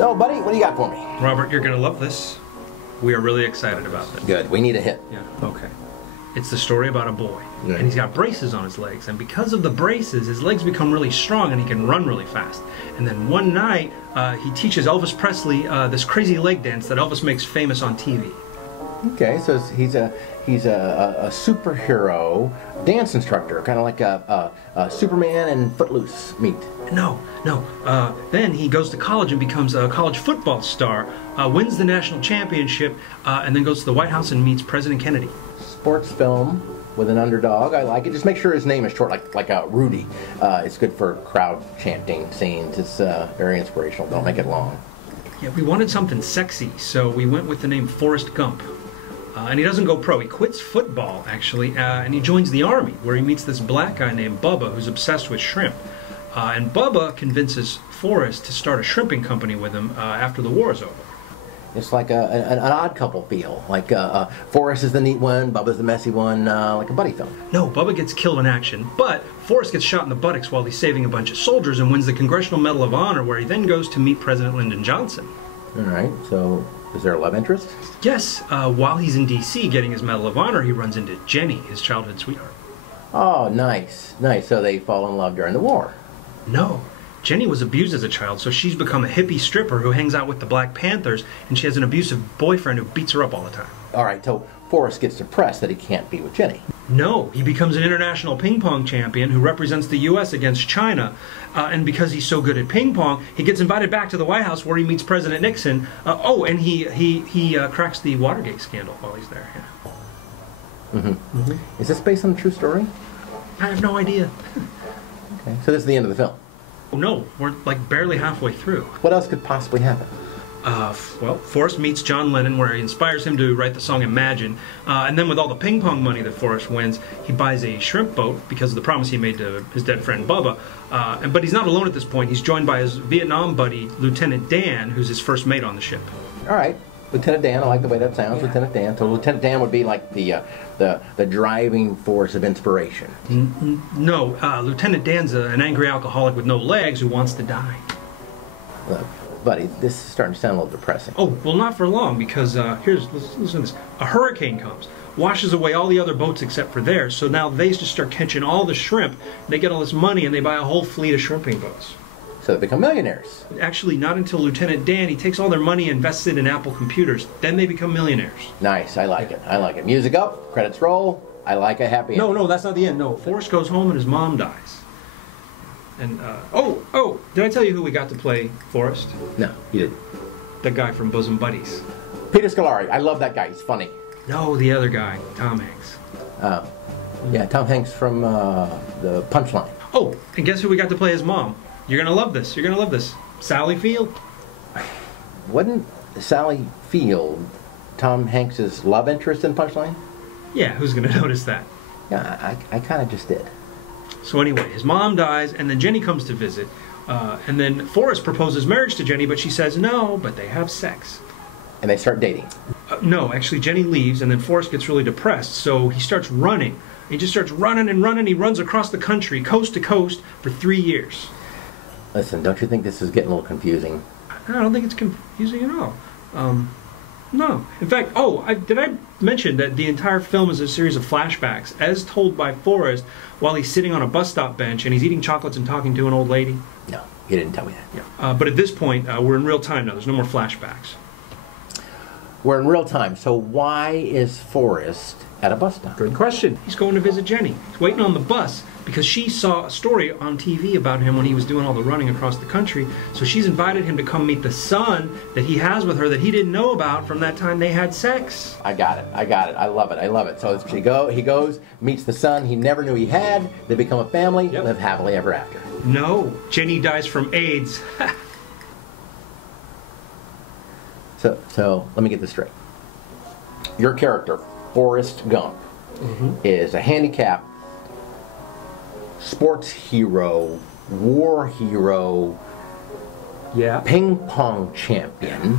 So, buddy, what do you got for me? Robert, you're going to love this. We are really excited about this. Good. We need a hit. Yeah, okay. It's the story about a boy. Yeah. And he's got braces on his legs. And because of the braces, his legs become really strong and he can run really fast. And then one night, he teaches Elvis Presley this crazy leg dance that Elvis makes famous on TV. Okay, so he's a superhero dance instructor, kind of like a Superman and Footloose meet. No. Then he goes to college and becomes a college football star, wins the national championship, and then goes to the White House and meets President Kennedy. Sports film with an underdog. I like it. Just make sure his name is short, like Rudy. It's good for crowd chanting scenes. It's very inspirational. Don't make it long. Yeah, we wanted something sexy, so we went with the name Forrest Gump. And he doesn't go pro. He quits football, actually, and he joins the Army, where he meets this black guy named Bubba, who's obsessed with shrimp. And Bubba convinces Forrest to start a shrimping company with him after the war is over. It's like an odd couple feel. Like Forrest is the neat one, Bubba's the messy one, like a buddy film. No, Bubba gets killed in action, but Forrest gets shot in the buttocks while he's saving a bunch of soldiers and wins the Congressional Medal of Honor, where he then goes to meet President Lyndon Johnson. All right, so is there a love interest? Yes, while he's in D.C. getting his Medal of Honor, he runs into Jenny, his childhood sweetheart. Oh, nice. So they fall in love during the war. No. Jenny was abused as a child, so she's become a hippie stripper who hangs out with the Black Panthers, and she has an abusive boyfriend who beats her up all the time. All right, so Forrest gets depressed that he can't be with Jenny. No, he becomes an international ping pong champion who represents the U.S. against China, and because he's so good at ping pong, he gets invited back to the White House where he meets President Nixon. And he cracks the Watergate scandal while he's there. Yeah. Is this based on a true story? I have no idea. Okay, so this is the end of the film. No, we're like barely halfway through. What else could possibly happen? Well, Forrest meets John Lennon, where he inspires him to write the song Imagine, and then with all the ping pong money that Forrest wins, he buys a shrimp boat because of the promise he made to his dead friend Bubba. But he's not alone at this point. He's joined by his Vietnam buddy, Lieutenant Dan, who's his first mate on the ship. All right, Lieutenant Dan, I like the way that sounds, yeah. Lieutenant Dan. So Lieutenant Dan would be like the driving force of inspiration. No, Lieutenant Dan's an angry alcoholic with no legs who wants to die. Look, buddy, this is starting to sound a little depressing. Oh, well, not for long, because listen to this. A hurricane comes, washes away all the other boats except for theirs, so now they just start catching all the shrimp, they get all this money, and they buy a whole fleet of shrimping boats. So they become millionaires. Actually, not until Lieutenant Dan. He takes all their money and invests it in Apple computers. Then they become millionaires. Nice, I like it. I like it. Music up, credits roll. I like a happy ending. No, that's not the end. No, Forrest goes home and his mom dies. And, did I tell you who we got to play Forrest? No, you didn't. The guy from Bosom Buddies. Peter Scolari. I love that guy. He's funny. No, the other guy, Tom Hanks. Yeah, Tom Hanks from the Punchline. Oh, and guess who we got to play his mom? You're going to love this. You're going to love this. Sally Field. Wasn't Sally Field Tom Hanks' love interest in Punchline? Yeah, who's going to notice that? Yeah, I kind of just did. So anyway, his mom dies, and then Jenny comes to visit. And then Forrest proposes marriage to Jenny, but she says no, but they have sex. And they start dating. No, actually, Jenny leaves, and then Forrest gets really depressed, so he starts running. He just starts running and running. He runs across the country, coast to coast, for 3 years. Listen, don't you think this is getting a little confusing? I don't think it's confusing at all. No. In fact, did I mention that the entire film is a series of flashbacks, as told by Forrest while he's sitting on a bus stop bench and he's eating chocolates and talking to an old lady? No, you didn't tell me that. Yeah. But at this point, we're in real time now. There's no more flashbacks. We're in real time, so why is Forrest at a bus stop? Good question. He's going to visit Jenny. He's waiting on the bus because she saw a story on TV about him when he was doing all the running across the country. So she's invited him to come meet the son that he has with her that he didn't know about from that time they had sex. I got it. I love it. So he goes, meets the son he never knew he had. They become a family, live happily ever after. No, Jenny dies from AIDS. So let me get this straight. Your character, Forrest Gump, is a handicapped sports hero, war hero, ping pong champion,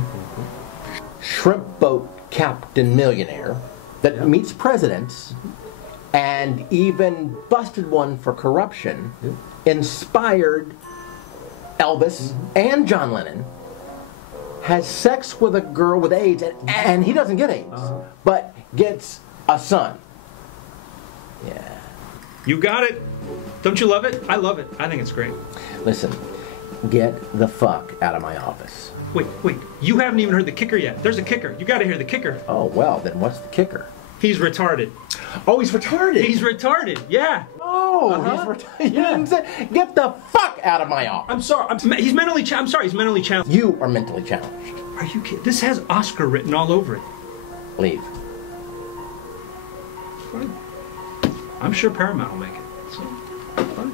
shrimp boat captain millionaire that meets presidents and even busted one for corruption, inspired Elvis and John Lennon, has sex with a girl with AIDS, and he doesn't get AIDS, but gets a son. Yeah. You got it. Don't you love it? I love it. I think it's great. Listen, get the fuck out of my office. Wait. You haven't even heard the kicker yet. There's a kicker. You got to hear the kicker. Oh, well, then what's the kicker? He's retarded. Oh, he's retarded. He's retarded. Yeah. Oh, he's retarded. You didn't say, get the fuck out of my office. I'm sorry. He's mentally challenged. I'm sorry. He's mentally challenged. You are mentally challenged. Are you kidding? This has Oscar written all over it. Leave. Fine. I'm sure Paramount will make it. So, fine.